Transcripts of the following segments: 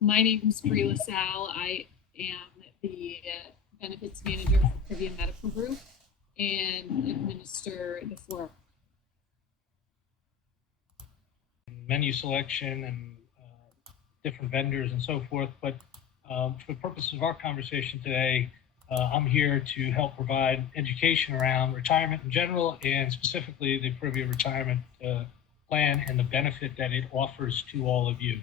My name is Brie LaSalle. I am the benefits manager for Privia Medical Group and administer the 401k. Menu selection and different vendors and so forth, but for the purposes of our conversation today, I'm here to help provide education around retirement in general and specifically the Privia retirement plan and the benefit that it offers to all of you.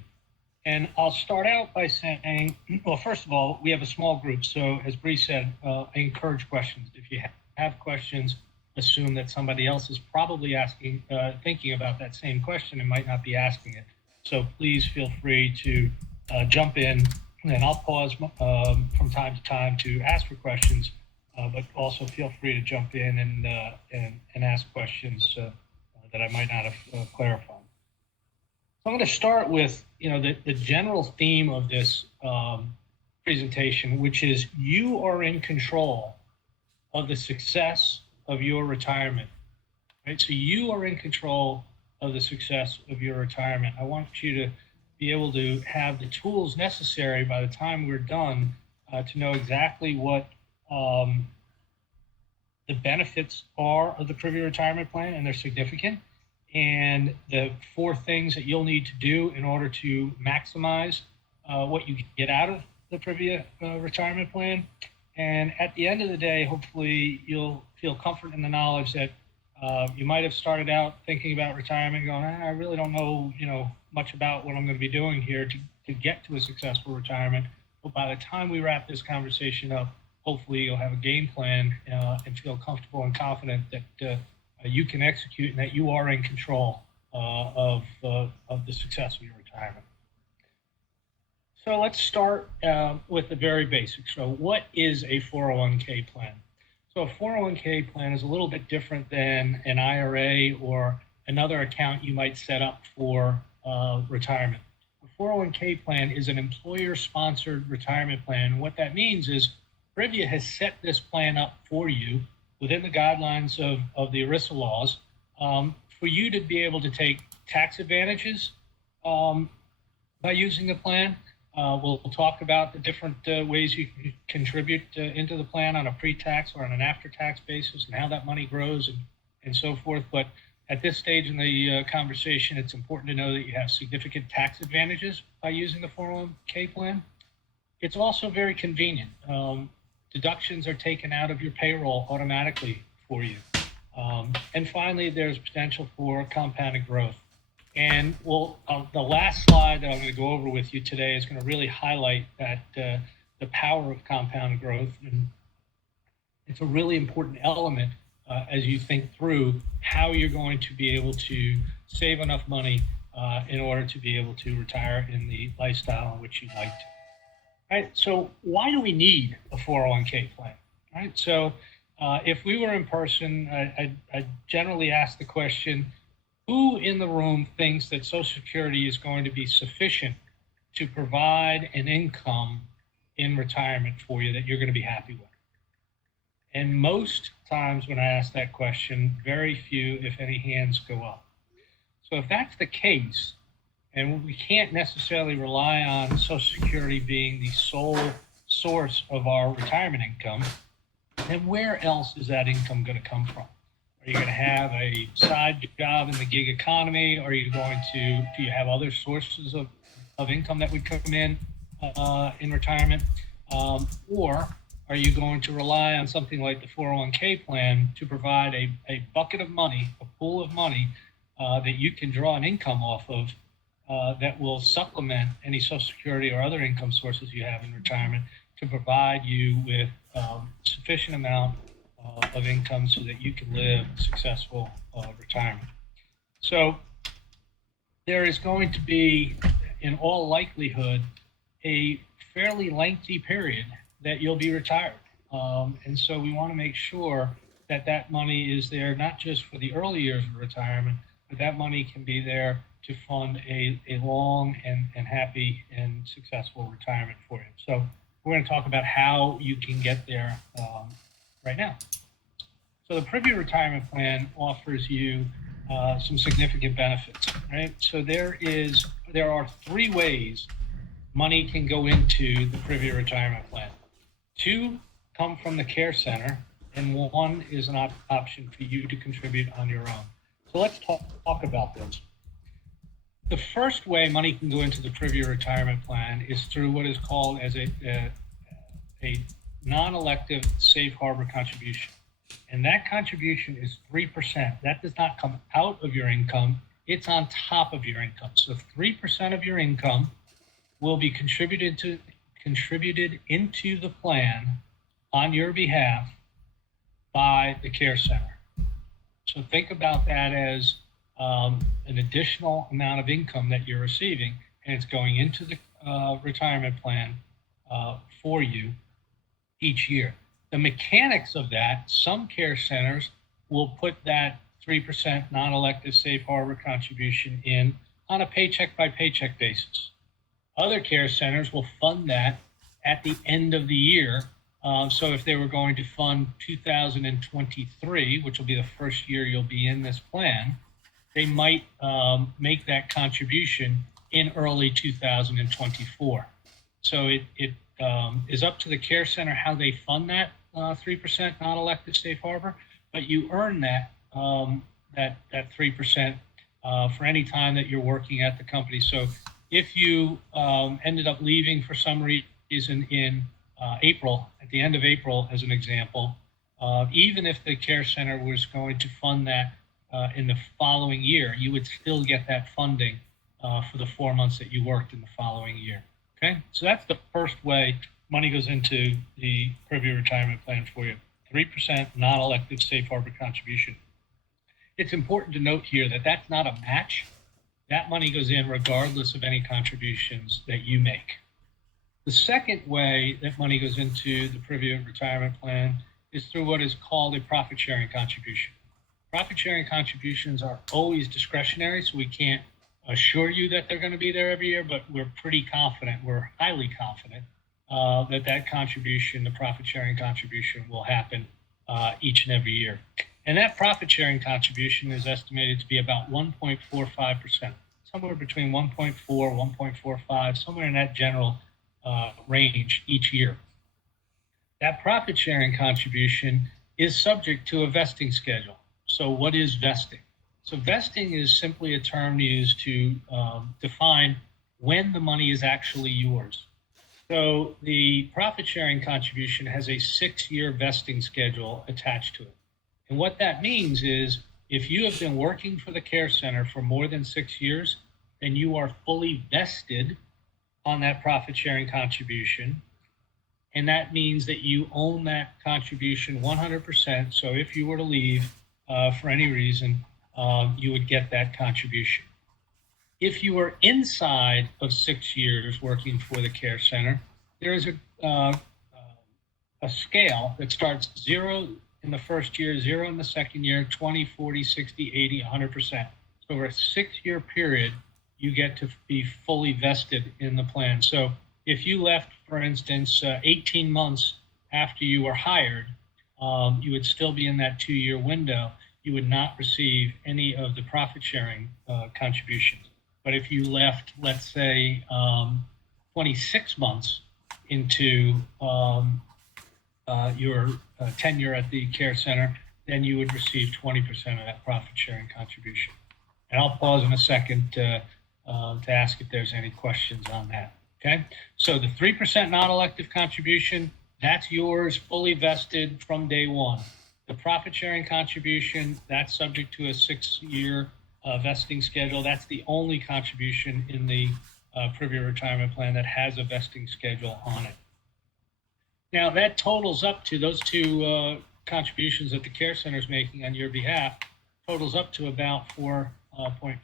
And I'll start out by saying, well, first of all, we have a small group. So as Bree said, I encourage questions. If you have questions, assume that somebody else is probably asking, thinking about that same question and might not be asking it. So please feel free to jump in, and I'll pause from time to time to ask for questions, but also feel free to jump in and ask questions that I might not have clarified. So I'm going to start with the general theme of this presentation, which is you are in control of the success of your retirement. Right? So you are in control of the success of your retirement. I want you to be able to have the tools necessary by the time we're done to know exactly what the benefits are of the Privia retirement plan, and they're significant, and the 4 things that you'll need to do in order to maximize what you get out of the Privia retirement plan. And at the end of the day, hopefully you'll feel comfort in the knowledge that you might have started out thinking about retirement going, I really don't know, much about what I'm going to be doing here to get to a successful retirement. But by the time we wrap this conversation up, hopefully you'll have a game plan and feel comfortable and confident that you can execute and that you are in control of the success of your retirement. So let's start with the very basics. So what is a 401k plan? So a 401k plan is a little bit different than an IRA or another account you might set up for retirement. A 401k plan is an employer-sponsored retirement plan. What that means is Privia has set this plan up for you within the guidelines of the ERISA laws for you to be able to take tax advantages by using the plan. We'll talk about the different ways you can contribute into the plan on a pre-tax or on an after-tax basis and how that money grows and so forth. But at this stage in the conversation, it's important to know that you have significant tax advantages by using the 401k plan. It's also very convenient. Deductions are taken out of your payroll automatically for you. And finally, there's potential for compounded growth. And the last slide that I'm going to go over with you today is going to really highlight that the power of compound growth. And it's a really important element as you think through how you're going to be able to save enough money in order to be able to retire in the lifestyle in which you'd like to. All right, so why do we need a 401k plan? All right, so if we were in person, I generally ask the question, who in the room thinks that Social Security is going to be sufficient to provide an income in retirement for you that you're going to be happy with? And most times when I ask that question, very few, if any, hands go up. So if that's the case, and we can't necessarily rely on Social Security being the sole source of our retirement income, then where else is that income going to come from? Are you going to have a side job in the gig economy? Are you going to, do you have other sources of income that would come in retirement? Or are you going to rely on something like the 401k plan to provide a bucket of money, a pool of money that you can draw an income off of that will supplement any Social Security or other income sources you have in retirement to provide you with sufficient amount of income so that you can live a successful retirement. So there is going to be, in all likelihood, a fairly lengthy period that you'll be retired. And so we want to make sure that that money is there, not just for the early years of retirement, but that money can be there to fund a long and happy and successful retirement for you. So we're going to talk about how you can get there right now. So the Privia retirement plan offers you some significant benefits, right? So there are 3 ways money can go into the Privia retirement plan. 2 come from the care center, and 1 is an option for you to contribute on your own. So let's talk about those. The first way money can go into the Privia retirement plan is through what is called as a non-elective safe harbor contribution. And that contribution is 3%. That does not come out of your income. It's on top of your income. So 3% of your income will be contributed into the plan on your behalf by the care center. So think about that as an additional amount of income that you're receiving, and it's going into the retirement plan for you each year. The mechanics of that, some care centers will put that 3% non-elective safe harbor contribution in on a paycheck by paycheck basis. Other care centers will fund that at the end of the year. So if they were going to fund 2023, which will be the first year you'll be in this plan, they might make that contribution in early 2024. So it is up to the care center how they fund that 3% non-elective safe harbor, but you earn that 3% for any time that you're working at the company. So if you ended up leaving for some reason in April, at the end of April, as an example, even if the care center was going to fund that in the following year, you would still get that funding for the 4 months that you worked in the following year. Okay, so that's the first way money goes into the Privia retirement plan for you. 3% non-elective safe harbor contribution. It's important to note here that that's not a match. That money goes in regardless of any contributions that you make. The second way that money goes into the Privia retirement plan is through what is called a profit sharing contribution. Profit sharing contributions are always discretionary, so we can't assure you that they're going to be there every year, but we're pretty confident, we're highly confident that contribution, the profit sharing contribution, will happen each and every year. And that profit sharing contribution is estimated to be about 1.45%, somewhere between 1.4, 1.45, somewhere in that general range each year. That profit sharing contribution is subject to a vesting schedule. So what is vesting? So vesting is simply a term used to define when the money is actually yours. So the profit sharing contribution has a 6-year vesting schedule attached to it. And what that means is if you have been working for the care center for more than 6 years, then you are fully vested on that profit sharing contribution. And that means that you own that contribution 100%. So if you were to leave for any reason, you would get that contribution. If you are inside of 6 years working for the care center, there is a scale that starts 0 in the first year, 0 in the second year, 20, 40, 60, 80, 100%. So over a 6-year period, you get to be fully vested in the plan. So if you left, for instance, 18 months after you were hired, you would still be in that 2-year window. You would not receive any of the profit sharing contributions. But if you left, let's say, 26 months into your tenure at the care center, then you would receive 20% of that profit sharing contribution. And I'll pause in a second to ask if there's any questions on that. Okay, so the 3% non-elective contribution, that's yours, fully vested from day one. The profit sharing contribution, that's subject to a 6-year vesting schedule. That's the only contribution in the Privia retirement plan that has a vesting schedule on it. Now that totals up to those 2 contributions that the care center is making on your behalf, totals up to about 4.4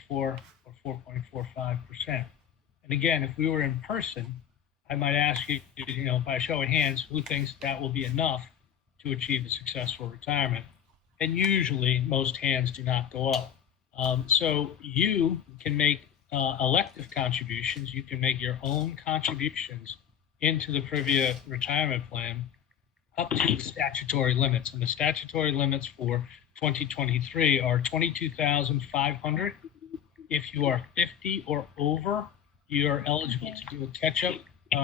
or 4.45%. And again, if we were in person, I might ask you, by a show of hands, who thinks that will be enough to achieve a successful retirement? And usually most hands do not go up. So you can make elective contributions. You can make your own contributions into the Privia retirement plan up to statutory limits. And the statutory limits for 2023 are $22,500. If you are 50 or over, you are eligible to do a catch-up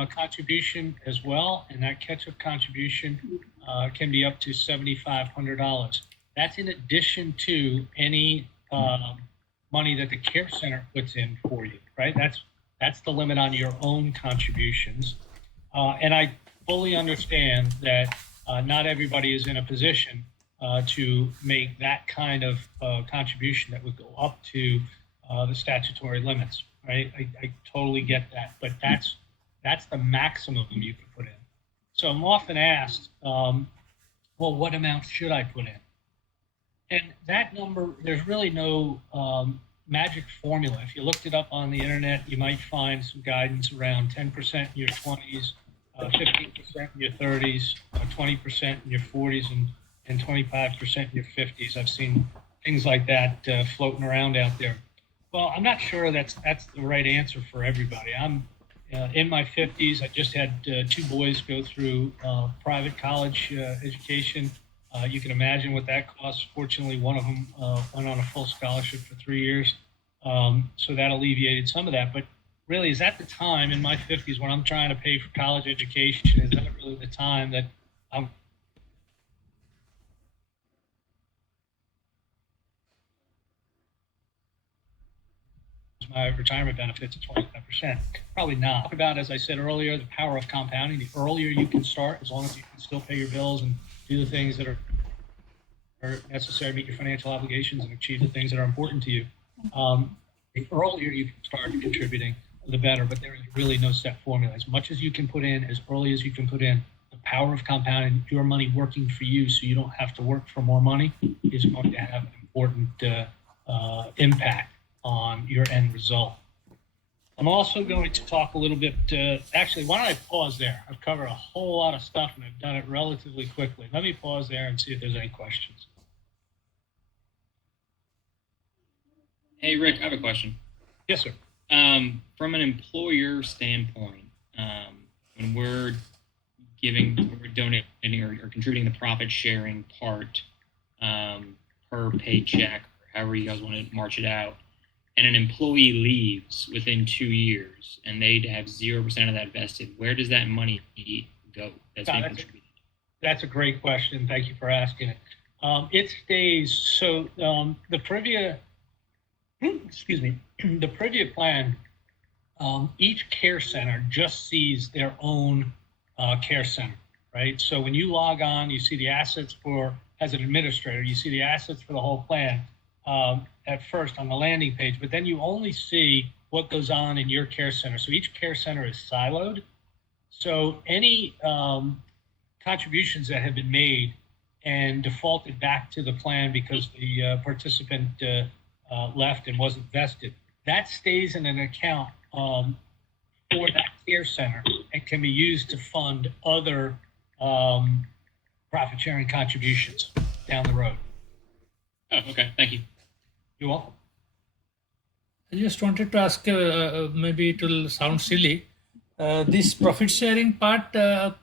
contribution as well, and that catch-up contribution can be up to $7,500. That's in addition to any money that the care center puts in for you, right? That's the limit on your own contributions. And I fully understand that not everybody is in a position to make that kind of contribution that would go up to the statutory limits, right? I totally get that, but that's the maximum you can put in. So I'm often asked, well, what amount should I put in? And that number, there's really no magic formula. If you looked it up on the internet, you might find some guidance around 10% in your 20s, 15% in your 30s, 20% in your 40s, and 25% in your 50s. I've seen things like that floating around out there. Well, I'm not sure that's the right answer for everybody. I'm in my 50s. I just had 2 boys go through private college education. You can imagine what that costs. Fortunately, one of them went on a full scholarship for 3 years. So that alleviated some of that. But really, is that the time in my 50s when I'm trying to pay for college education? Is that really the time that I'm my retirement benefits at 25%? Probably not. About, as I said earlier, the power of compounding. The earlier you can start, as long as you can still pay your bills and do the things that are necessary to meet your financial obligations and achieve the things that are important to you. The earlier you can start contributing, the better, but there is really no set formula. As much as you can put in, as early as you can put in, the power of compounding, your money working for you so you don't have to work for more money, is going to have an important impact on your end result. I'm also going to talk a little bit, actually, why don't I pause there? I've covered a whole lot of stuff and I've done it relatively quickly. Let me pause there and see if there's any questions. Hey, Rick, I have a question. Yes, sir. From an employer standpoint, when we're donating or contributing the profit sharing part per paycheck, or however you guys want to march it out, and an employee leaves within 2 years and they have 0% of that vested, where does that money go that's being contributed? That's a great question. Thank you for asking it. It stays, so the Privia, the Privia plan, each care center just sees their own care center, right? So when you log on, you see the assets for, as an administrator, you see the assets for the whole plan at first on the landing page, but then you only see what goes on in your care center. So each care center is siloed. So any contributions that have been made and defaulted back to the plan because the participant left and wasn't vested, that stays in an account for that care center and can be used to fund other profit sharing contributions down the road. Oh, okay. Thank you. You're welcome. I just wanted to ask, maybe it will sound silly. This profit sharing part,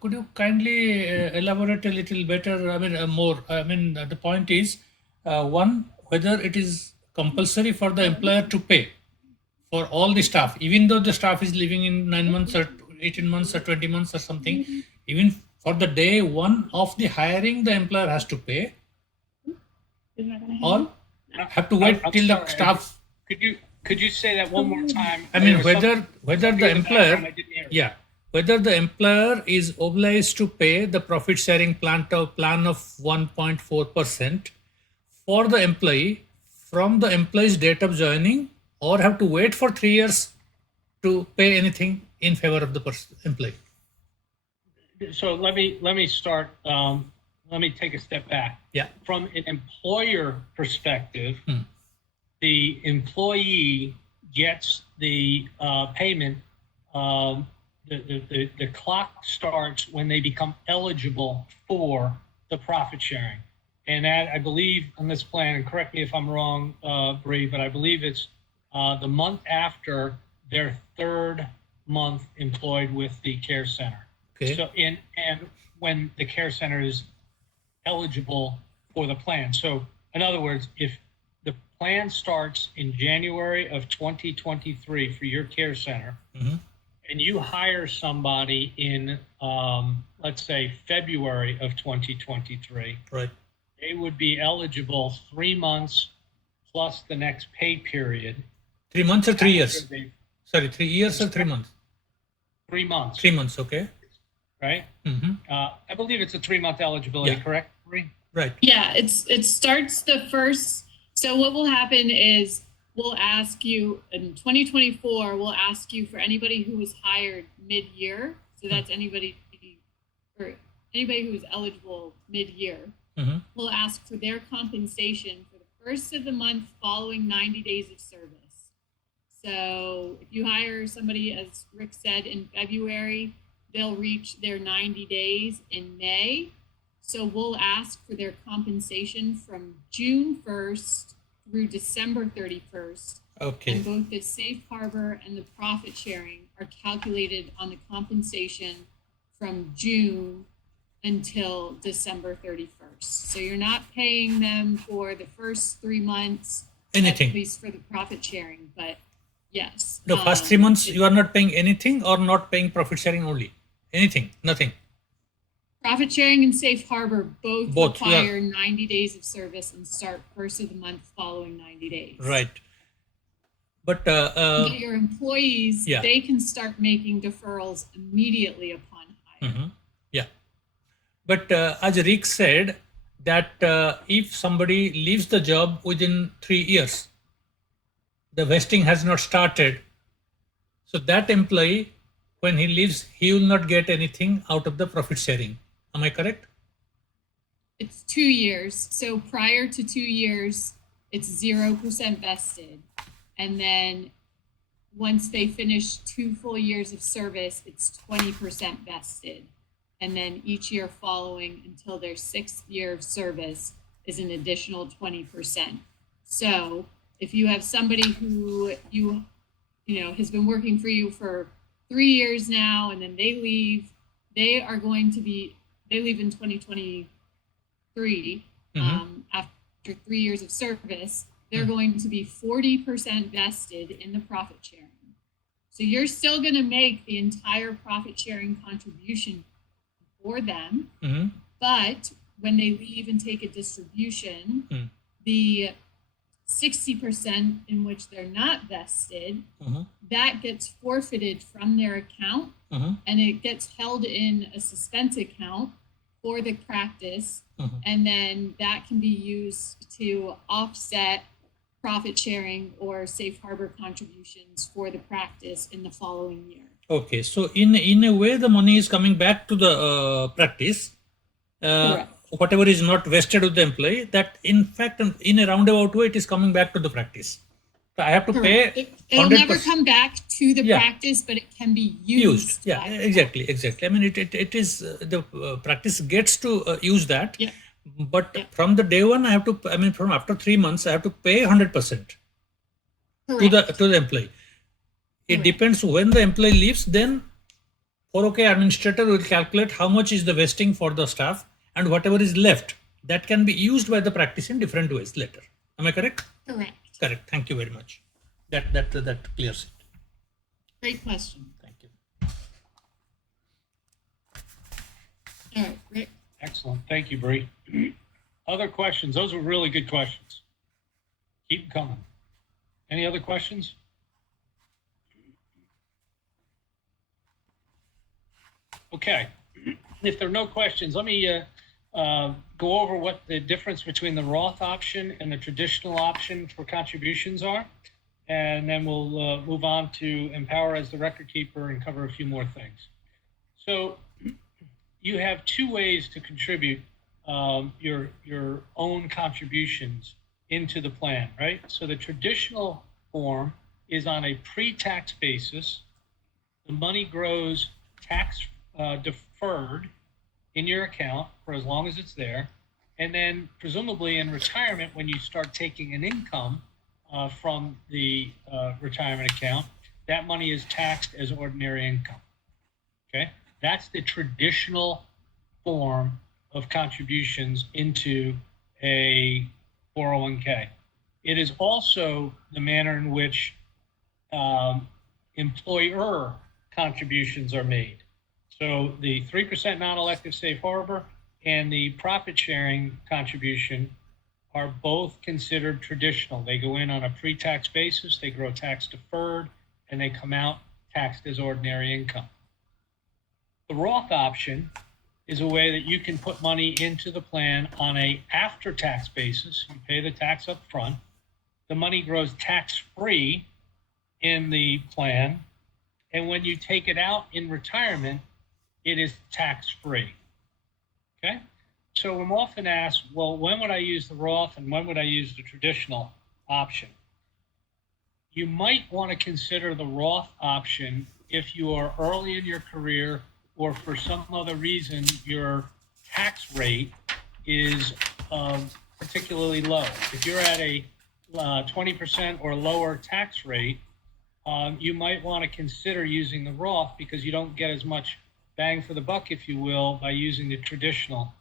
could you kindly elaborate a little better? I mean, more. I mean, the point is, one, whether it is compulsory for the employer to pay for all the staff, even though the staff is living in 9 months or 18 months or 20 months or something, even for the day one of the hiring, the employer has to pay, or have to wait till the staff. Could you say that one more time? I mean, whether the employer, whether the employer is obliged to pay the profit sharing plan of 1.4% for the employee from the employee's date of joining, or have to wait for 3 years to pay anything in favor of the employee. So let me start. Let me take a step back. Yeah. From an employer perspective, the employee gets the payment. The clock starts when they become eligible for the profit sharing, and that, I believe, on this plan, and correct me if I'm wrong, Bree, but I believe it's the month after their 3rd month employed with the care center. Okay. So and when the care center is eligible for the plan. So in other words, if the plan starts in January of 2023 for your care center, and you hire somebody in, let's say, February of 2023, Right. they would be eligible 3 months plus the next pay period. 3 months or 3 after years? they- Sorry, 3 years or 3 months? 3 months, 3 months, okay. right? Mm-hmm. I believe it's a 3-month eligibility, Yeah. correct, Marie? Right. Yeah, it starts the first. So what will happen is we'll ask you in 2024. We'll ask you for anybody who was hired mid-year. So that's anybody or anybody who is eligible mid-year. Mm-hmm. We'll ask for their compensation for the first of the month following 90 days of service. So if you hire somebody, as Rick said, in February, they'll reach their 90 days in May. So we'll ask for their compensation from June 1st through December 31st. Okay. And both the safe harbor and the profit sharing are calculated on the compensation from June until December 31st. So you're not paying them for the first 3 months, Anything. at least for the profit sharing, but yes. No, first 3 months you are not paying anything or not paying profit sharing only? Anything, nothing. Profit sharing and safe harbor both Both, yeah. require 90 days of service and start first of the month following 90 days. Right. But But your employees, yeah. they can start making deferrals immediately upon hire. Mhm. Yeah. But as Rick said, that if somebody leaves the job within 3 years, the vesting has not started. So that employee, when he leaves, he will not get anything out of the profit sharing. Am I correct? It's 2 years. So prior to 2 years, it's 0% vested. And then once they finish 2 full years of service, it's 20% vested. And then each year following until their 6th year of service is an additional 20%. So if you have somebody who you know has been working for you for 3 years now, and then they leave, they leave in 2023 after 3 years of service. They're going to be 40% vested in the profit sharing. So you're still going to make the entire profit sharing contribution for them, but when they leave and take a distribution, the 60% in which they're not vested, that gets forfeited from their account, and it gets held in a suspense account for the practice, and then that can be used to offset profit sharing or safe harbor contributions for the practice in the following year. Okay, so in a way, the money is coming back to the practice. Correct. Whatever is not vested with the employee, that in fact, in a roundabout way, it is coming back to the practice. So I have to Correct. pay. It'll 100%. never come back to the Yeah. practice, but it can be used. Yeah, by- exactly. I mean, it is the practice gets to use that. Yeah. But Yeah. from the day one, I have to. I mean, from after 3 months, I have to pay 100% Correct. to the employee. It Correct. depends when the employee leaves. Then 401k administrator will calculate how much is the vesting for the staff, and whatever is left, that can be used by the practice in different ways later. Am I correct? Correct. Correct. Thank you very much. That clears it. Great question. Thank you. All right, Rick. Excellent. Thank you, Bree. Other questions? Those were really good questions. Keep them coming. Any other questions? Okay. If there are no questions, let me go over what the difference between the Roth option and the traditional option for contributions are. And then we'll move on to Empower as the record keeper and cover a few more things. So you have two ways to contribute your own contributions into the plan, right? So the traditional form is on a pre-tax basis. The money grows tax deferred in your account for as long as it's there. And then presumably in retirement, when you start taking an income from the retirement account, that money is taxed as ordinary income. Okay, that's the traditional form of contributions into a 401k. It is also the manner in which employer contributions are made. So the 3% non-elective safe harbor and the profit sharing contribution are both considered traditional. They go in on a pre-tax basis, they grow tax deferred, and they come out taxed as ordinary income. The Roth option is a way that you can put money into the plan on a after-tax basis. You pay the tax up front. The money grows tax-free in the plan. And when you take it out in retirement, it is tax-free. Okay? So I'm often asked, well, when would I use the Roth and when would I use the traditional option? You might want to consider the Roth option if you are early in your career or for some other reason your tax rate is particularly low. If you're at a 20% or lower tax rate, you might want to consider using the Roth because you don't get as much bang for the buck, if you will, by using the traditional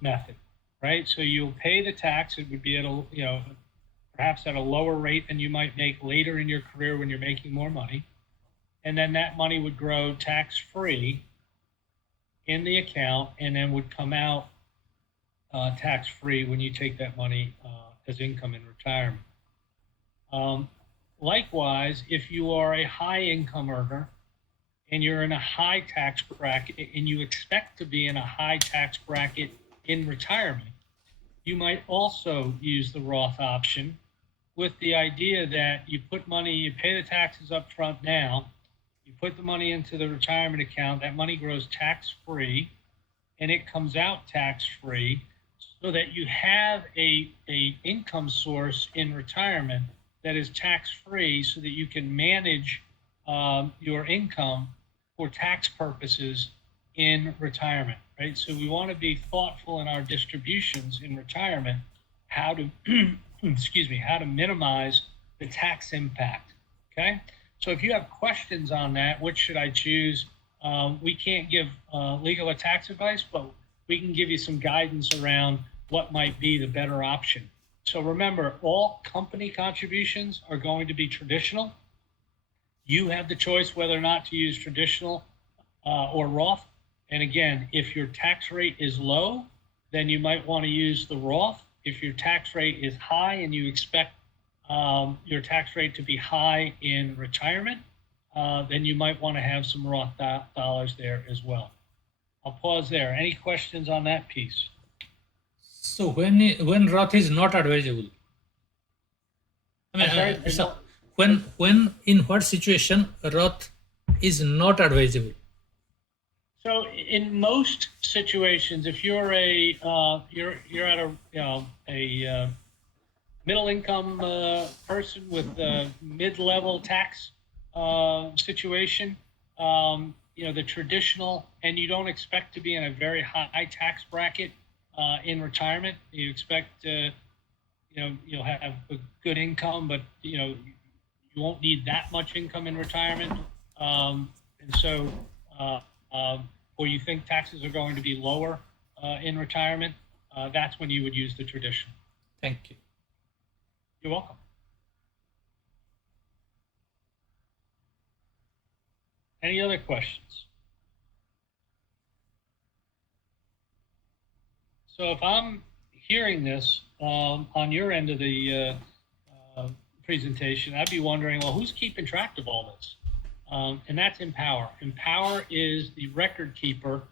method, right? So you'll pay the tax. It would be at a, perhaps at a lower rate than you might make later in your career when you're making more money. And then that money would grow tax-free in the account and then would come out tax-free when you take that money as income in retirement. Likewise, if you are a high income earner and you're in a high tax bracket and you expect to be in a high tax bracket in retirement, you might also use the Roth option with the idea that you put money, you pay the taxes up front now, you put the money into the retirement account, that money grows tax-free and it comes out tax-free so that you have a income source in retirement that is tax-free so that you can manage your income for tax purposes in retirement, right? So we want to be thoughtful in our distributions in retirement, how to, how to minimize the tax impact, okay? So if you have questions on that, which should I choose? We can't give legal or tax advice, but we can give you some guidance around what might be the better option. So remember, all company contributions are going to be traditional. You have the choice whether or not to use traditional or Roth. And again, if your tax rate is low, then you might want to use the Roth. If your tax rate is high and you expect your tax rate to be high in retirement, then you might want to have some Roth dollars there as well. I'll pause there. Any questions on that piece? So when Roth is not advisable? I mean, I'm sorry? when in what situation Roth is not advisable? So in most situations, if you're you're at a middle income person with a mid-level tax situation, the traditional, and you don't expect to be in a very high tax bracket in retirement. You expect you'll have a good income, but you won't need that much income in retirement, and so or you think taxes are going to be lower in retirement, that's when you would use the traditional. Thank you. You're welcome. Any other questions? So if I'm hearing this on your end of the presentation, I'd be wondering, well, who's keeping track of all this? And that's Empower. Empower is the record keeper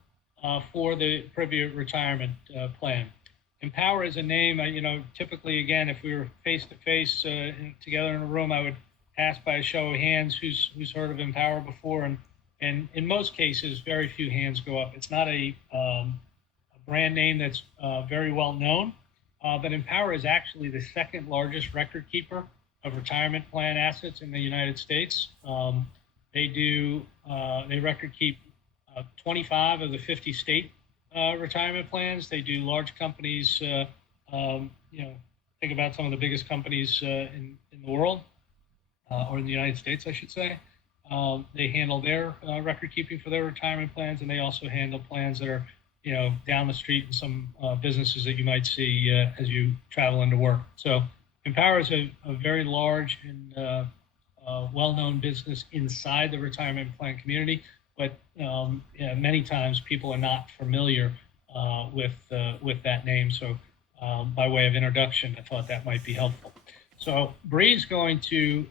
for the Privia retirement plan. Empower is a name, typically, again, if we were face-to-face together in a room, I would ask by a show of hands who's heard of Empower before. And in most cases, very few hands go up. It's not a brand name that's very well known, but Empower is actually the second largest record keeper of retirement plan assets in the United States. They record keep 25 of the 50 state retirement plans. They do large companies, think about some of the biggest companies in the world, or in the United States, I should say. They handle their record keeping for their retirement plans, and they also handle plans that are, down the street in some businesses that you might see as you travel into work. So Empower is a very large and well-known business inside the retirement plan community, but yeah, many times people are not familiar with that name. So by way of introduction, I thought that might be helpful. So Bree's going to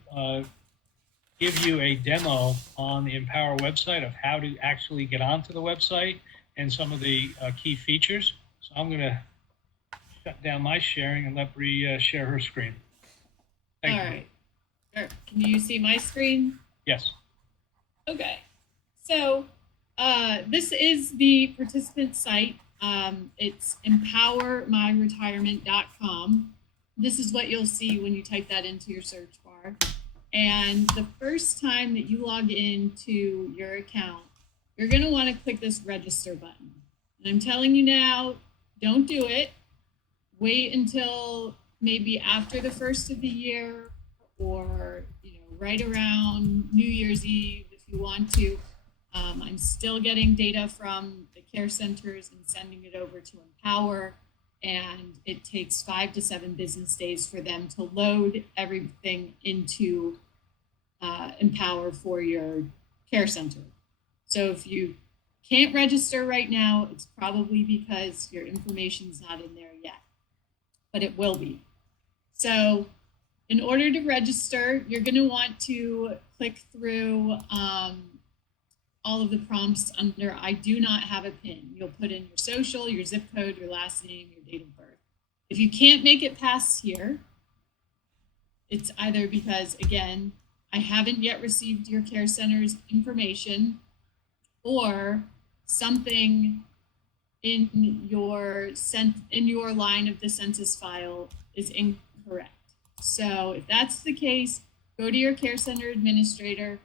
give you a demo on the Empower website of how to actually get onto the website and some of the key features. So I'm going to shut down my sharing and let Bree share her screen. Thank All you. right. Sure. Can you see my screen? Yes. Okay. So this is the participant site. It's empowermyretirement.com. This is what you'll see when you type that into your search bar. And the first time that you log into your account, you're going to want to click this register button. And I'm telling you now, don't do it. Wait until maybe after the first of the year, or right around New Year's Eve if you want to. I'm still getting data from the care centers and sending it over to Empower, and it takes 5 to 7 business days for them to load everything into Empower for your care center. So if you can't register right now, it's probably because your information's not in there yet, but it will be. So in order to register, you're going to want to click through all of the prompts under I do not have a PIN. You'll put in your social, your zip code, your last name, your date of birth. If you can't make it past here, it's either because, again, I haven't yet received your care center's information, or something in your line of the census file is incorrect. So if that's the case, go to your care center administrator.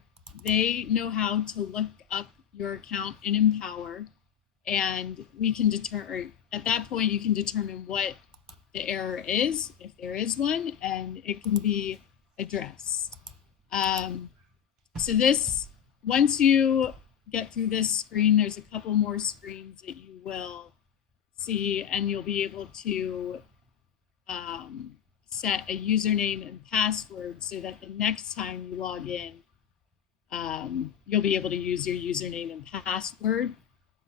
They know how to look up your account in Empower, and we can determine, at that point, you can determine what the error is, if there is one, and it can be addressed. So this, once you get through this screen, there's a couple more screens that you will see, and you'll be able to set a username and password so that the next time you log in, you'll be able to use your username and password.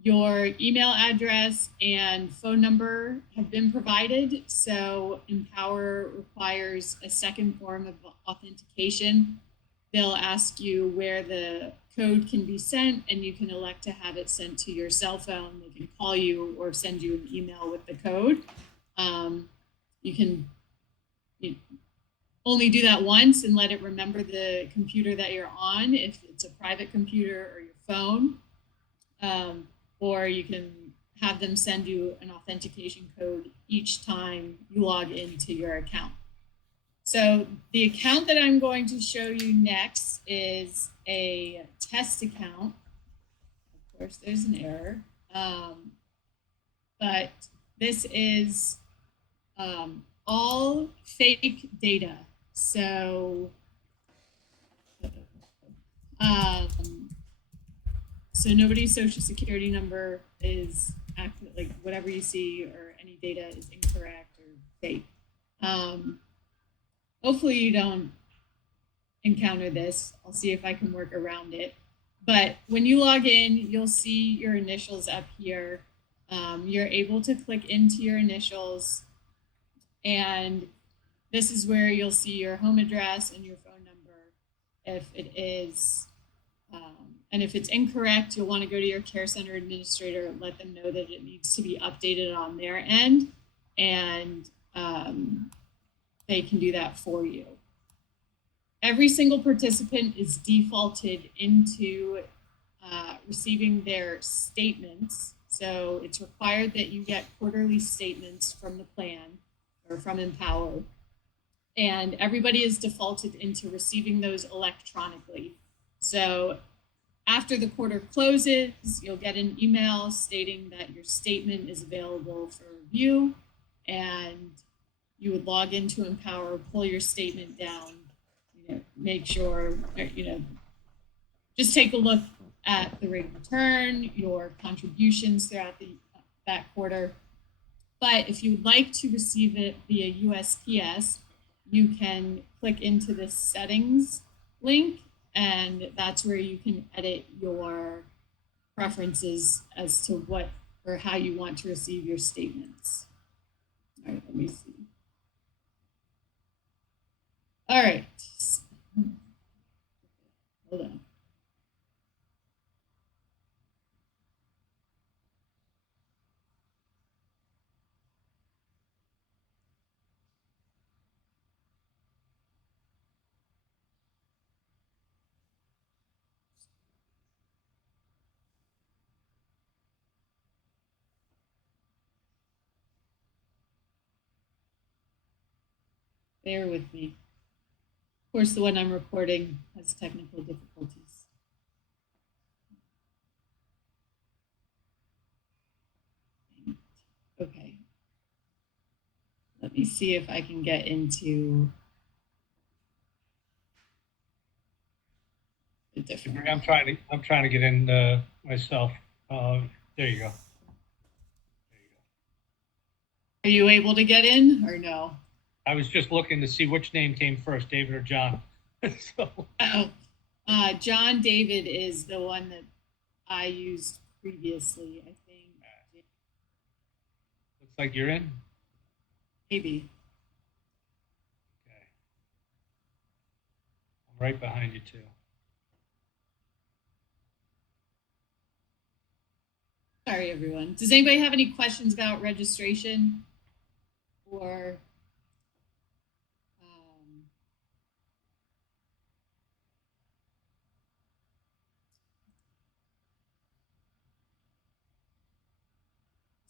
Your email address and phone number have been provided, so Empower requires a second form of authentication. They'll ask you where the code can be sent, and you can elect to have it sent to your cell phone. They can call you or send you an email with the code. You can only do that once and let it remember the computer that you're on, if it's a private computer or your phone. Or you can have them send you an authentication code each time you log into your account. So the account that I'm going to show you next is a test account. Of course, there's an error, but this is all fake data. So, so nobody's social security number is accurate, like whatever you see or any data is incorrect or fake. Hopefully you don't encounter this. I'll see if I can work around it. But when you log in, you'll see your initials up here. You're able to click into your initials, and this is where you'll see your home address and your phone number. If it is, and if it's incorrect, you'll want to go to your care center administrator and let them know that it needs to be updated on their end, and they can do that for you. Every single participant is defaulted into receiving their statements. So it's required that you get quarterly statements from the plan or from Empower. And everybody is defaulted into receiving those electronically. So after the quarter closes, you'll get an email stating that your statement is available for review, and you would log into Empower, pull your statement down, make sure, just take a look at the rate of return, your contributions throughout that quarter. But if you would like to receive it via USPS, you can click into the settings link, and that's where you can edit your preferences as to what or how you want to receive your statements. All right, let me see. All right. Hold on. Bear with me. Of course, the one I'm recording has technical difficulties. Okay. Let me see if I can get into a different. I'm trying to get in myself. There you go. Are you able to get in or no? I was just looking to see which name came first, David or John. So. John David is the one that I used previously, I think. Looks like you're in. Maybe. Okay. I'm right behind you too. Sorry, everyone. Does anybody have any questions about registration or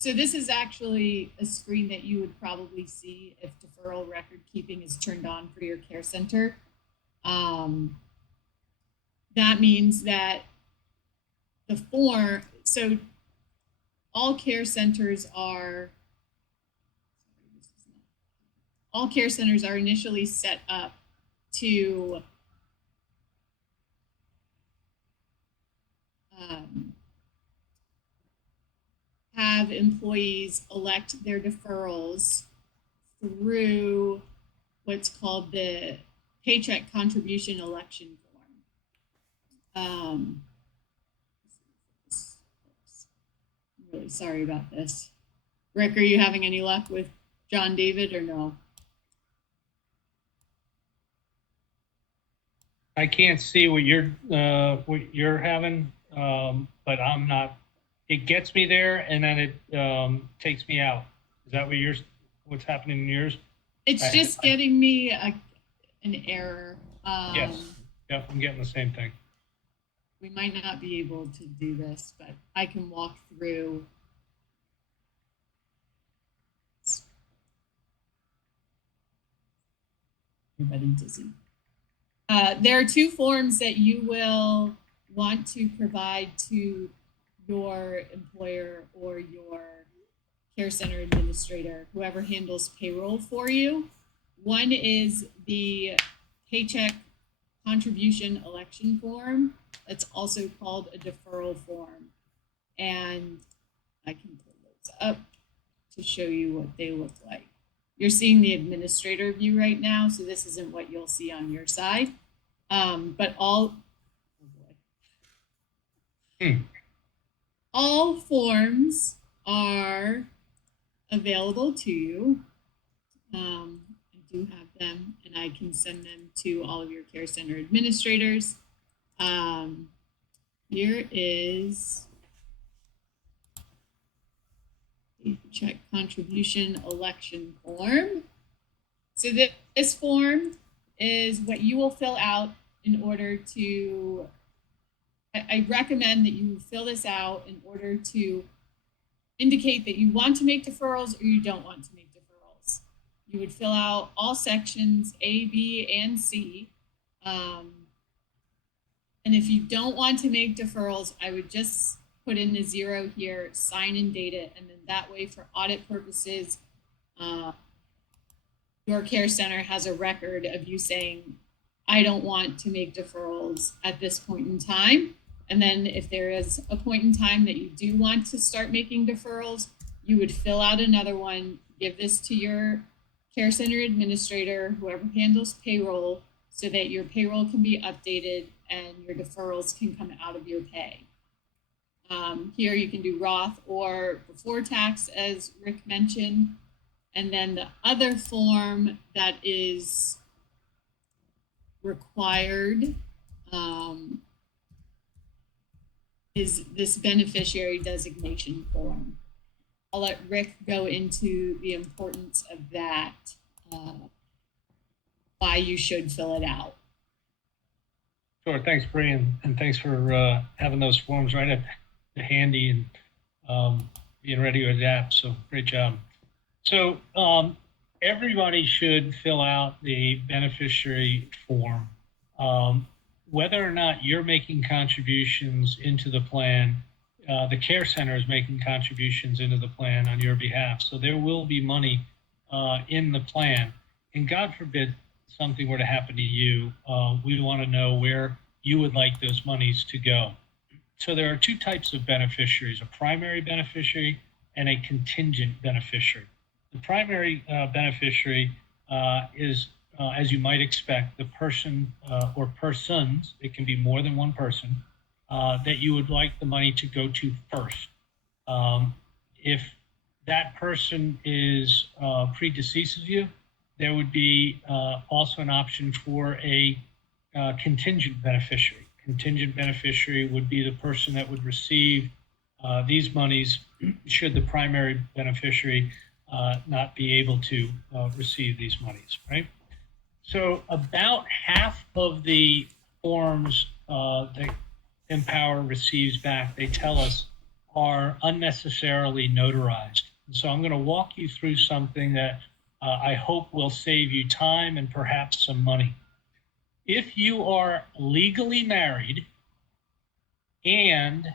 so this is actually a screen that you would probably see if deferral record keeping is turned on for your care center. That means that the form, so all care centers are initially set up to have employees elect their deferrals through what's called the paycheck contribution election form. I'm really sorry about this. Rick, are you having any luck with John David or no? I can't see what you're having, but I'm not. It gets me there, and then it takes me out. Is that what's happening in yours? It's just getting me an error. Yes. Yep, I'm getting the same thing. We might not be able to do this, but I can walk through. Everybody dizzy. There are two forms that you will want to provide to your employer or your care center administrator, whoever handles payroll for you. One is the paycheck contribution election form. That's also called a deferral form. And I can pull those up to show you what they look like. You're seeing the administrator view right now, so this isn't what you'll see on your side. But all forms are available to you. I do have them, and I can send them to all of your care center administrators. Here is the check contribution election form. So this form is what you will fill out in order to, I recommend that you fill this out in order to indicate that you want to make deferrals or you don't want to make deferrals. You would fill out all sections A, B, and C. And if you don't want to make deferrals, I would just put in the 0 here, sign and date it, and then that way for audit purposes, your care center has a record of you saying, I don't want to make deferrals at this point in time. And then if there is a point in time that you do want to start making deferrals, you would fill out another one, give this to your care center administrator, whoever handles payroll, so that your payroll can be updated and your deferrals can come out of your pay. Here you can do Roth or before tax, as Rick mentioned. And then the other form that is required is this beneficiary designation form. I'll let Rick go into the importance of that, why you should fill it out. Sure. Thanks, Bree, and thanks for having those forms right at handy and being ready to adapt. So great job. So everybody should fill out the beneficiary form. Whether or not you're making contributions into the plan, the care center is making contributions into the plan on your behalf. So there will be money in the plan. And God forbid something were to happen to you, we want to know where you would like those monies to go. So there are two types of beneficiaries, a primary beneficiary and a contingent beneficiary. The primary beneficiary is, as you might expect, the person or persons, it can be more than one person, that you would like the money to go to first. If that person is predeceases you, there would be also an option for a contingent beneficiary. Contingent beneficiary would be the person that would receive these monies should the primary beneficiary not be able to receive these monies, right? So about half of the forms that Empower receives back, they tell us, are unnecessarily notarized. And so I'm going to walk you through something that I hope will save you time and perhaps some money. If you are legally married and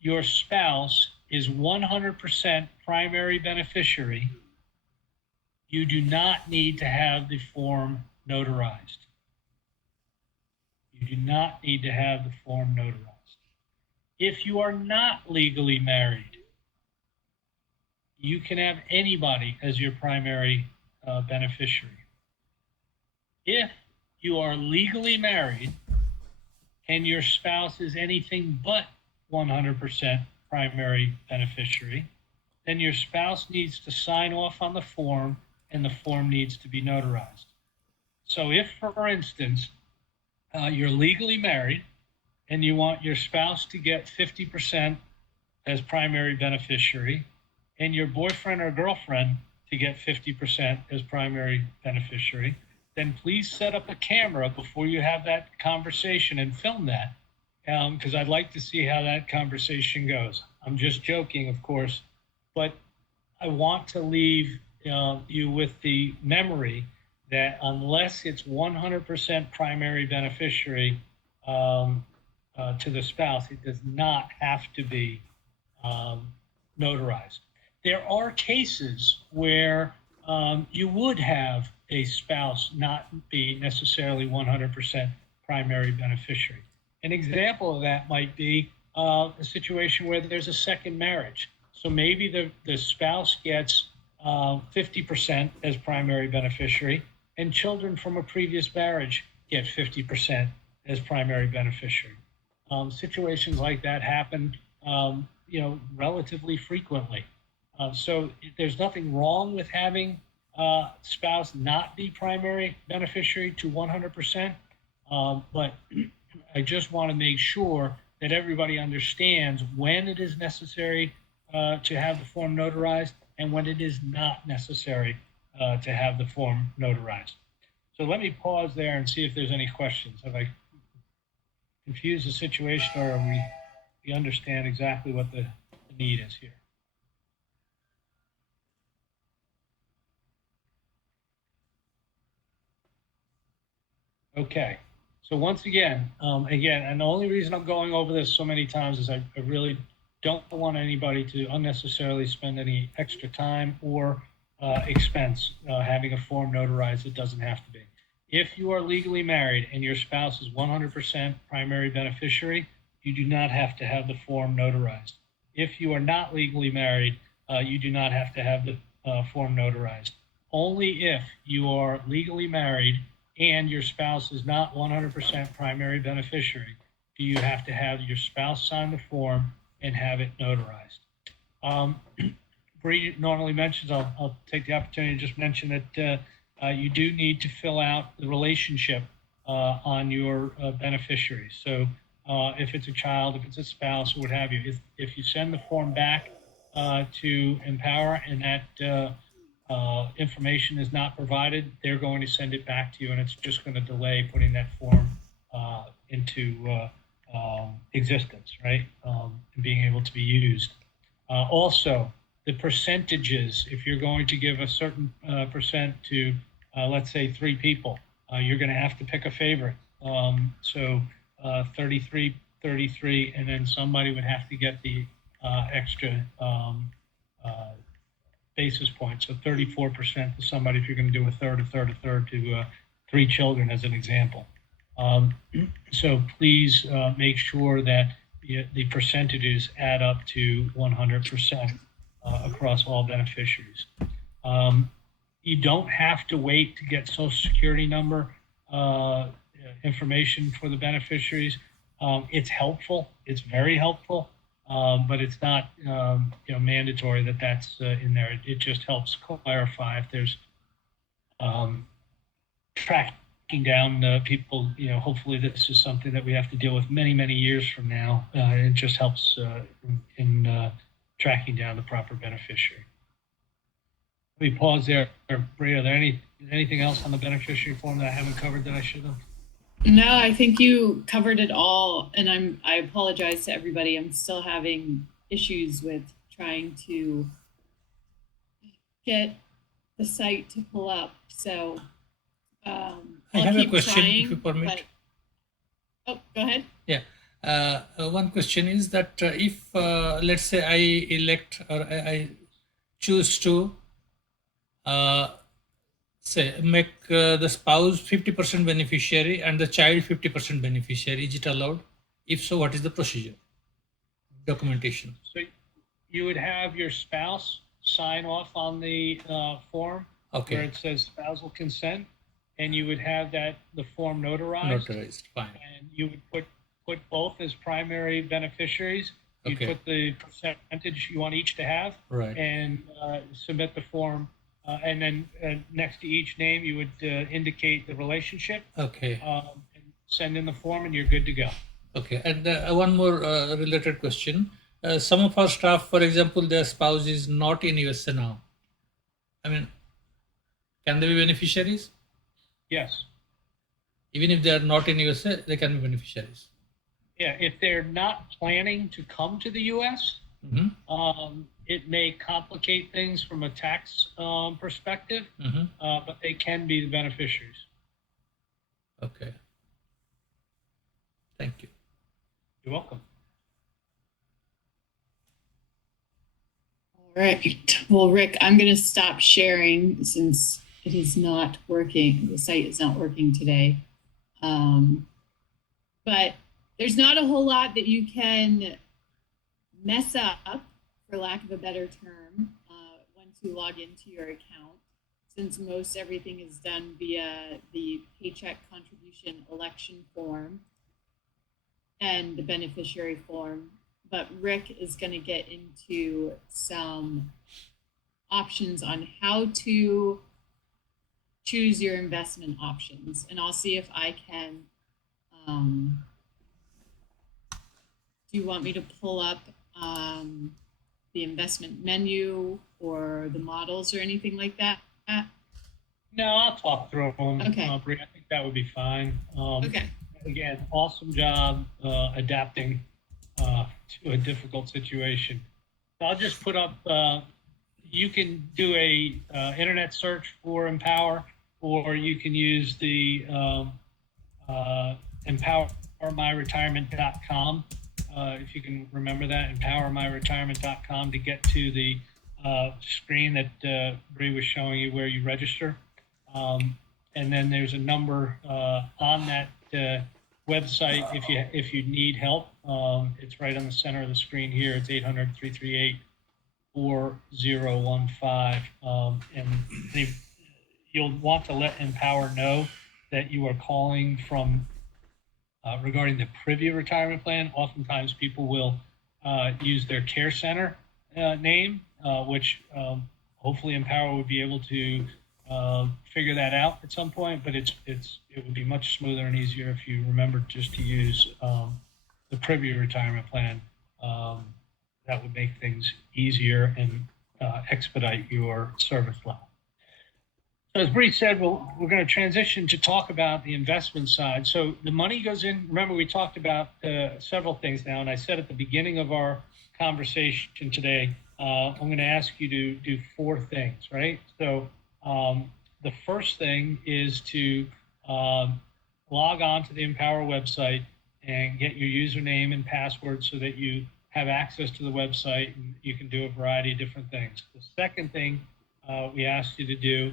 your spouse is 100% primary beneficiary, you do not need to have the form notarized. You do not need to have the form notarized. If you are not legally married, you can have anybody as your primary beneficiary. If you are legally married and your spouse is anything but 100% primary beneficiary, then your spouse needs to sign off on the form and the form needs to be notarized. So if, for instance, you're legally married and you want your spouse to get 50% as primary beneficiary and your boyfriend or girlfriend to get 50% as primary beneficiary, then please set up a camera before you have that conversation and film that, because I'd like to see how that conversation goes. I'm just joking, of course, but I want to leave you with the memory that unless it's 100% primary beneficiary to the spouse, it does not have to be notarized. There are cases where you would have a spouse not be necessarily 100% primary beneficiary. An example of that might be a situation where there's a second marriage. So maybe the spouse gets 50% as primary beneficiary, and children from a previous marriage get 50% as primary beneficiary. Situations like that happen, relatively frequently. So there's nothing wrong with having spouse not be primary beneficiary to 100%, but I just want to make sure that everybody understands when it is necessary to have the form notarized and when it is not necessary to have the form notarized. So let me pause there and see if there's any questions. Have I confused the situation, or we understand exactly what the need is here? Okay, so once again, and the only reason I'm going over this so many times is I really don't want anybody to unnecessarily spend any extra time or expense having a form notarized that doesn't have to be. If you are legally married and your spouse is 100% primary beneficiary, you do not have to have the form notarized. If you are not legally married, you do not have to have the form notarized. Only if you are legally married and your spouse is not 100% primary beneficiary, you have to have your spouse sign the form and have it notarized. Bree normally mentions, I'll take the opportunity to just mention that you do need to fill out the relationship on your beneficiaries. So if it's a child, if it's a spouse, or what have you, if you send the form back to Empower and that information is not provided, they're going to send it back to you, and it's just going to delay putting that form into existence, right? And being able to be used. Also, the percentages, if you're going to give a certain percent to, let's say, 3 people, you're going to have to pick a favorite. So 33, 33, and then somebody would have to get the extra basis points. So 34% to somebody if you're going to do a third to 3 children as an example. So please make sure that the percentages add up to 100% across all beneficiaries. You don't have to wait to get Social Security number information for the beneficiaries. It's helpful. It's very helpful, but it's not mandatory that that's in there. It just helps clarify if there's tracking down people. Hopefully this is something that we have to deal with many, many years from now. It just helps in tracking down the proper beneficiary. Let me pause there. Bria, are there anything else on the beneficiary form that I haven't covered that I should have? No, I think you covered it all, and I apologize to everybody. I'm still having issues with trying to get the site to pull up. So I I'll have a keep question, trying, if you permit. Oh, go ahead. Yeah. One question is that if, let's say, I elect or I choose to say make the spouse 50% beneficiary and the child 50% beneficiary, is it allowed? If so, what is the procedure? Documentation. So you would have your spouse sign off on the form where it says spousal consent, and you would have the form notarized. Notarized, fine. And you would put both as primary beneficiaries. You'd put the percentage you want each to have, right, and submit the form. And then next to each name, you would indicate the relationship. And send in the form, and you're good to go. Okay. And one more related question. Some of our staff, for example, their spouse is not in USA now. I mean, can they be beneficiaries? Yes. Even if they are not in USA, they can be beneficiaries. Yeah, if they're not planning to come to the U.S., it may complicate things from a tax perspective, but they can be the beneficiaries. Okay. Thank you. You're welcome. All right. Well, Rick, I'm going to stop sharing since it is not working. The site is not working today. But there's not a whole lot that you can mess up, for lack of a better term, once you log into your account, since most everything is done via the paycheck contribution election form and the beneficiary form. But Rick is going to get into some options on how to choose your investment options. And I'll see if I can, do you want me to pull up the investment menu or the models or anything like that? No, I'll talk through them. Okay. Brie, I think that would be fine. Okay. Again, awesome job adapting to a difficult situation. I'll just put up, you can do a internet search for Empower, or you can use the empowermyretirement.com. If you can remember that, empowermyretirement.com, to get to the screen that Bree was showing you where you register. And then there's a number on that website if you need help. It's right on the center of the screen here. It's 800-338-4015. And you'll want to let Empower know that you are calling from regarding the Privia retirement plan, oftentimes people will use their care center name, which hopefully Empower would be able to figure that out at some point. But it would be much smoother and easier if you remember just to use the Privia retirement plan. That would make things easier and expedite your service level. So as Bree said, we're going to transition to talk about the investment side. So the money goes in. Remember, we talked about several things now, and I said at the beginning of our conversation today, I'm going to ask you to do 4 things, right? So the first thing is to log on to the Empower website and get your username and password so that you have access to the website and you can do a variety of different things. The second thing we asked you to do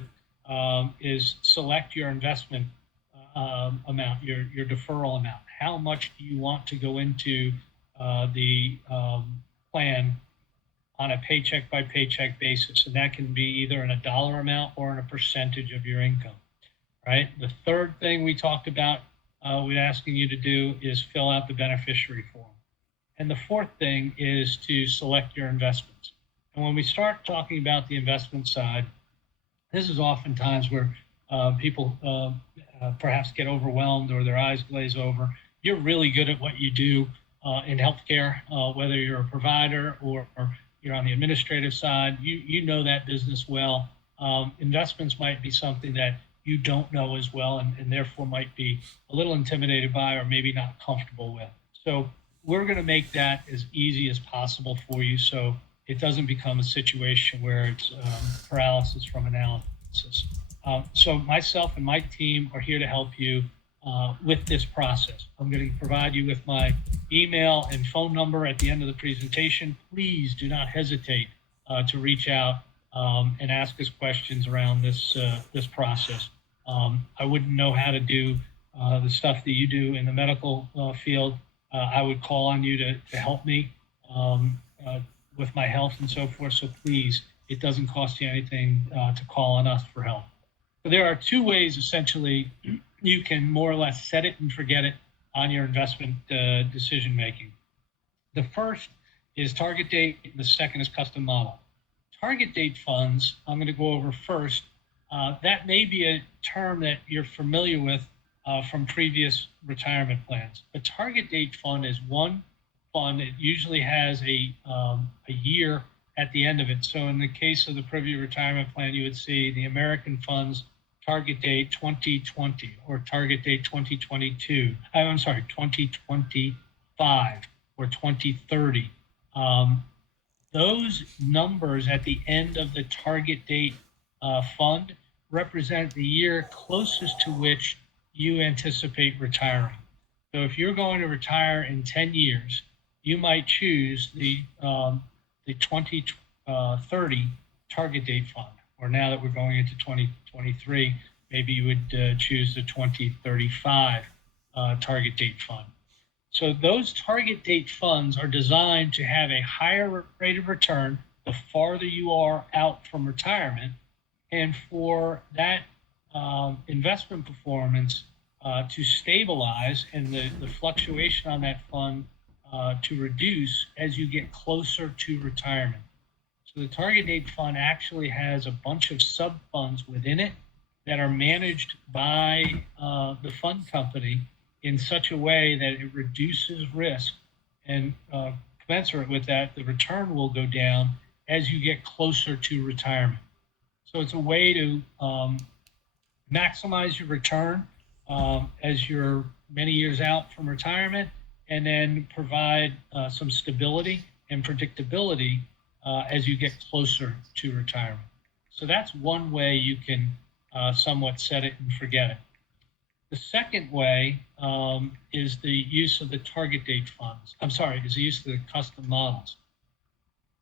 is select your investment amount, your deferral amount. How much do you want to go into the plan on a paycheck by paycheck basis? And that can be either in a dollar amount or in a percentage of your income, right? The third thing we talked about, we're asking you to do is fill out the beneficiary form. And the fourth thing is to select your investments. And when we start talking about the investment side, this is oftentimes where people perhaps get overwhelmed or their eyes glaze over. You're really good at what you do in healthcare, whether you're a provider or you're on the administrative side. You know that business well. Investments might be something that you don't know as well and therefore might be a little intimidated by or maybe not comfortable with. So we're going to make that as easy as possible for you so it doesn't become a situation where it's paralysis from analysis. So myself and my team are here to help you with this process. I'm going to provide you with my email and phone number at the end of the presentation. Please do not hesitate to reach out and ask us questions around this process. I wouldn't know how to do the stuff that you do in the medical field. I would call on you to help me with my health and so forth. So please, it doesn't cost you anything to call on us for help. So there are 2 ways, essentially, you can more or less set it and forget it on your investment decision making. The first is target date. The second is custom model. Target date funds, I'm going to go over first. That may be a term that you're familiar with from previous retirement plans. A target date fund is one fund. It usually has a year at the end of it. So in the case of the Privia retirement plan, you would see the American funds target date 2020 or target date 2022. I'm sorry, 2025 or 2030. Those numbers at the end of the target date fund represent the year closest to which you anticipate retiring. So if you're going to retire in 10 years, you might choose the 2030 target date fund, or now that we're going into 2023, maybe you would choose the 2035 target date fund. So those target date funds are designed to have a higher rate of return the farther you are out from retirement, and for that investment performance to stabilize and the fluctuation on that fund to reduce as you get closer to retirement. So the target date fund actually has a bunch of sub-funds within it that are managed by the fund company in such a way that it reduces risk, and commensurate with that, the return will go down as you get closer to retirement. So it's a way to maximize your return as you're many years out from retirement, and then provide some stability and predictability as you get closer to retirement. So that's one way you can somewhat set it and forget it. The second way is the use of the target date funds. Is the use of the custom models.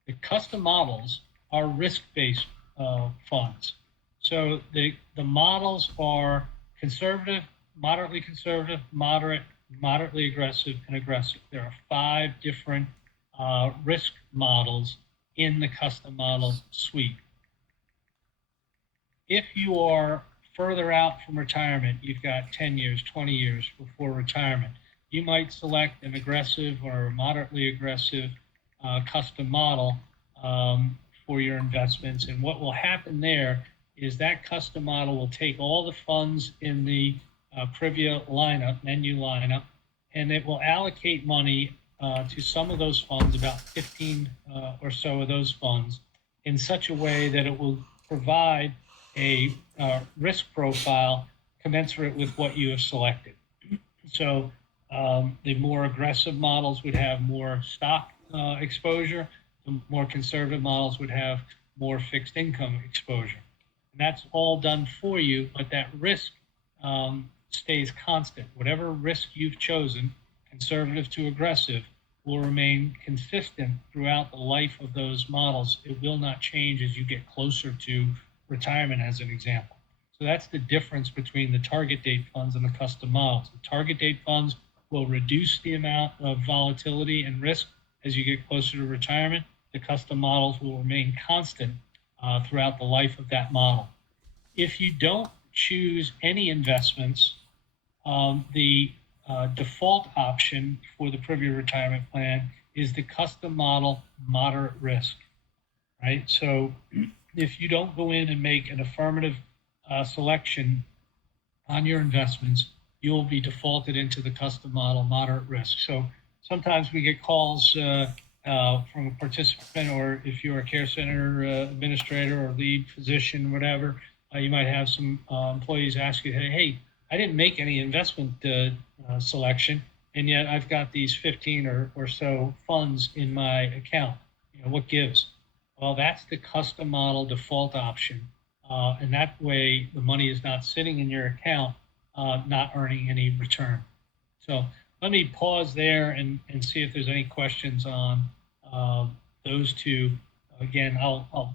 The custom models are risk-based funds. So the models are conservative, moderately conservative, moderate, moderately aggressive, and aggressive. There are 5 different risk models in the custom model suite. If you are further out from retirement, you've got 10 years, 20 years before retirement, you might select an aggressive or moderately aggressive custom model for your investments. And what will happen there is that custom model will take all the funds in the Privia lineup, menu lineup, and it will allocate money to some of those funds, about 15 or so of those funds, in such a way that it will provide a risk profile commensurate with what you have selected. So the more aggressive models would have more stock exposure. The more conservative models would have more fixed income exposure. And that's all done for you, but that risk stays constant. Whatever risk you've chosen, conservative to aggressive, will remain consistent throughout the life of those models. It will not change as you get closer to retirement, as an example. So that's the difference between the target date funds and the custom models. The target date funds will reduce the amount of volatility and risk as you get closer to retirement. The custom models will remain constant throughout the life of that model. If you don't choose any investments, the default option for the Privia retirement plan is the custom model moderate risk, right? So if you don't go in and make an affirmative selection on your investments, you will be defaulted into the custom model moderate risk. So sometimes we get calls from a participant, or if you're a care center administrator or lead physician, whatever, you might have some employees ask you, hey, I didn't make any investment selection, and yet I've got these 15 or so funds in my account. What gives? Well, that's the custom model default option. And that way the money is not sitting in your account, not earning any return. So let me pause there and see if there's any questions on those two. Again, I'll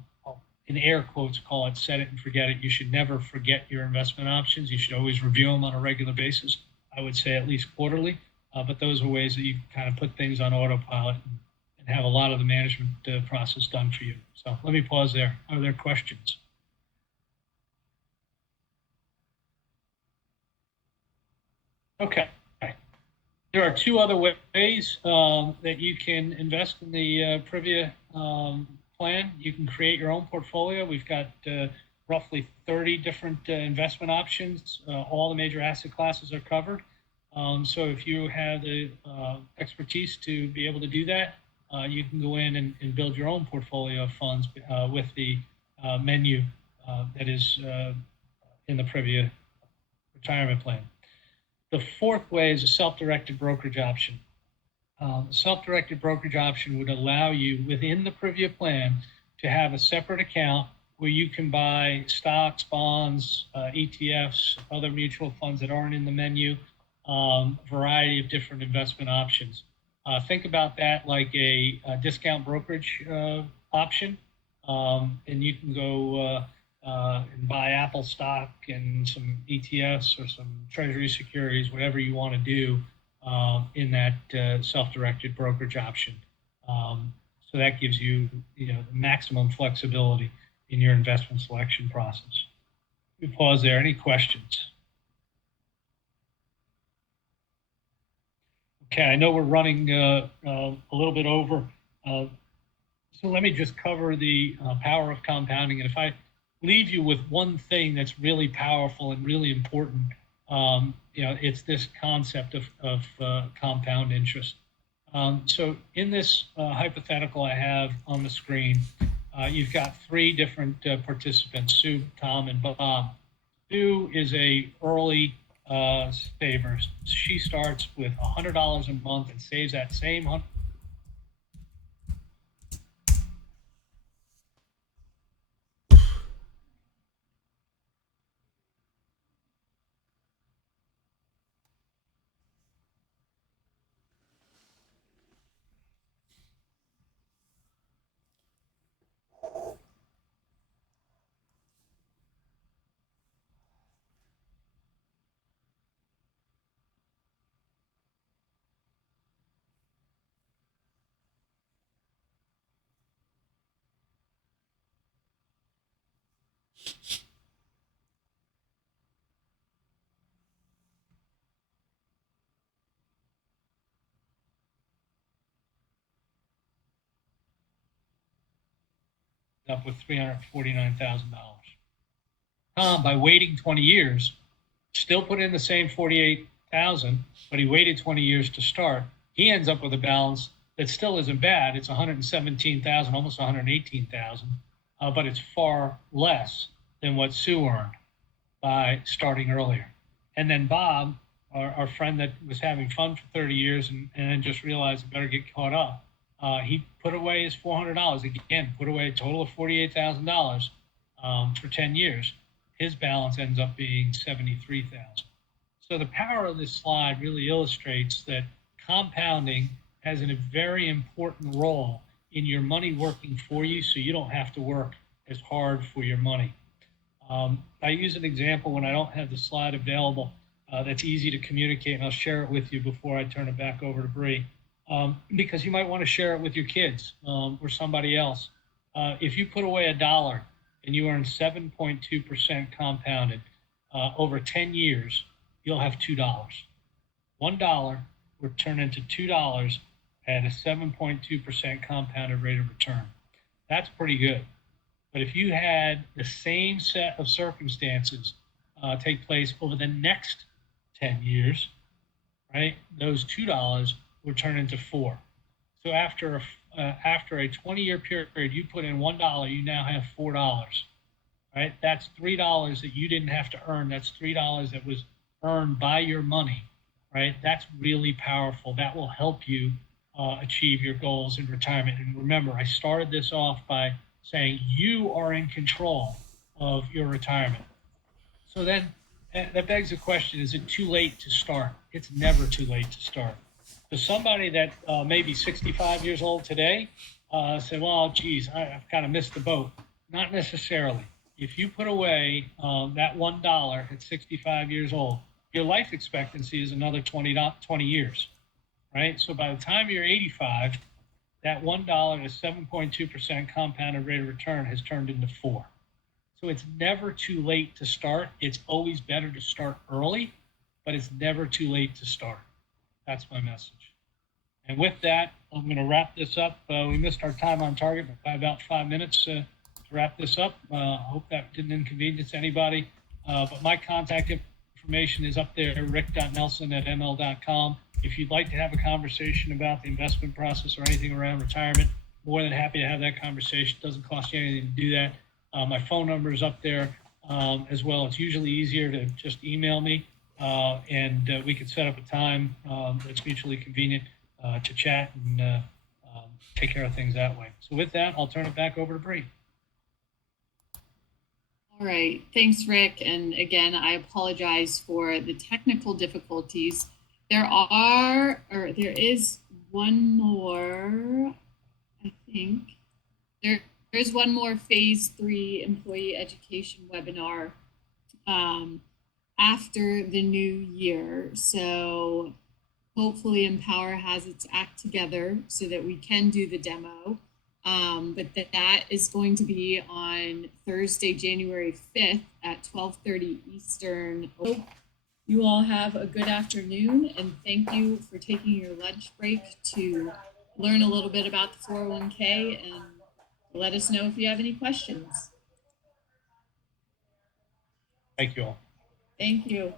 in air quotes call it set it and forget it. You should never forget your investment options. You should always review them on a regular basis. I would say at least quarterly, but those are ways that you can kind of put things on autopilot and have a lot of the management process done for you. So let me pause there. Are there questions? Okay. There are two other ways that you can invest in the Privia plan. You can create your own portfolio. We've got roughly 30 different investment options. All the major asset classes are covered. So if you have the expertise to be able to do that, you can go in and build your own portfolio of funds with the menu that is in the Privia retirement plan. The fourth way is a self-directed brokerage option. The self-directed brokerage option would allow you within the Privia plan to have a separate account where you can buy stocks, bonds, ETFs, other mutual funds that aren't in the menu, variety of different investment options. Think about that like a discount brokerage option, and you can go and buy Apple stock and some ETFs or some treasury securities, whatever you want to do in that self-directed brokerage option. So that gives you, the maximum flexibility in your investment selection process. We pause there. Any questions? Okay, I know we're running a little bit over, so let me just cover the power of compounding. And if I leave you with one thing that's really powerful and really important, it's this concept of compound interest. So in this hypothetical I have on the screen, you've got three different participants, Sue, Tom, and Bob. Sue is a early saver. She starts with $100 a month and saves that same $100. up with $349,000. Tom, by waiting 20 years, still put in the same 48,000, but he waited 20 years to start. He ends up with a balance that still isn't bad. It's 117,000, almost 118,000, but it's far less than what Sue earned by starting earlier. And then Bob, our friend that was having fun for 30 years and then just realized he better get caught up, he put away his $400. Again, put away a total of $48,000 for 10 years. His balance ends up being 73,000. So the power of this slide really illustrates that compounding has a very important role in your money working for you, so you don't have to work as hard for your money. I use an example when I don't have the slide available that's easy to communicate, and I'll share it with you before I turn it back over to Bree, because you might want to share it with your kids or somebody else. If you put away $1 and you earn 7.2% compounded over 10 years, you'll have $2. $1 would turn into $2 at a 7.2% compounded rate of return. That's pretty good. But if you had the same set of circumstances take place over the next 10 years, right, those $2 would turn into $4. So after a 20-year period, you put in $1, you now have $4, right? That's $3 that you didn't have to earn. That's $3 that was earned by your money, right? That's really powerful. That will help you achieve your goals in retirement. And remember, I started this off by saying you are in control of your retirement. So then that begs the question, is it too late to start? It's never too late to start. So somebody that may be 65 years old today say, well, geez, I've kind of missed the boat. Not necessarily. If you put away that $1 at 65 years old, your life expectancy is another 20 years, right? So by the time you're 85, that $1 at 7.2% compounded rate of return has turned into $4. So it's never too late to start. It's always better to start early, but it's never too late to start. That's my message. And with that, I'm going to wrap this up. We missed our time on target by about 5 minutes to wrap this up. I hope that didn't inconvenience anybody. But my contact information is up there, rick.nelson@ml.com. If you'd like to have a conversation about the investment process or anything around retirement, more than happy to have that conversation. It doesn't cost you anything to do that. My phone number is up there as well. It's usually easier to just email me, and we can set up a time that's mutually convenient to chat and take care of things that way. So with that, I'll turn it back over to Bree. All right. Thanks, Rick. And again, I apologize for the technical difficulties. There is one more, I think. There's one more Phase 3 employee education webinar after the new year. So hopefully Empower has its act together so that we can do the demo. But that is going to be on Thursday, January 5th at 12:30 Eastern. Hope you all have a good afternoon, and thank you for taking your lunch break to learn a little bit about the 401k, and let us know if you have any questions. Thank you all. Thank you.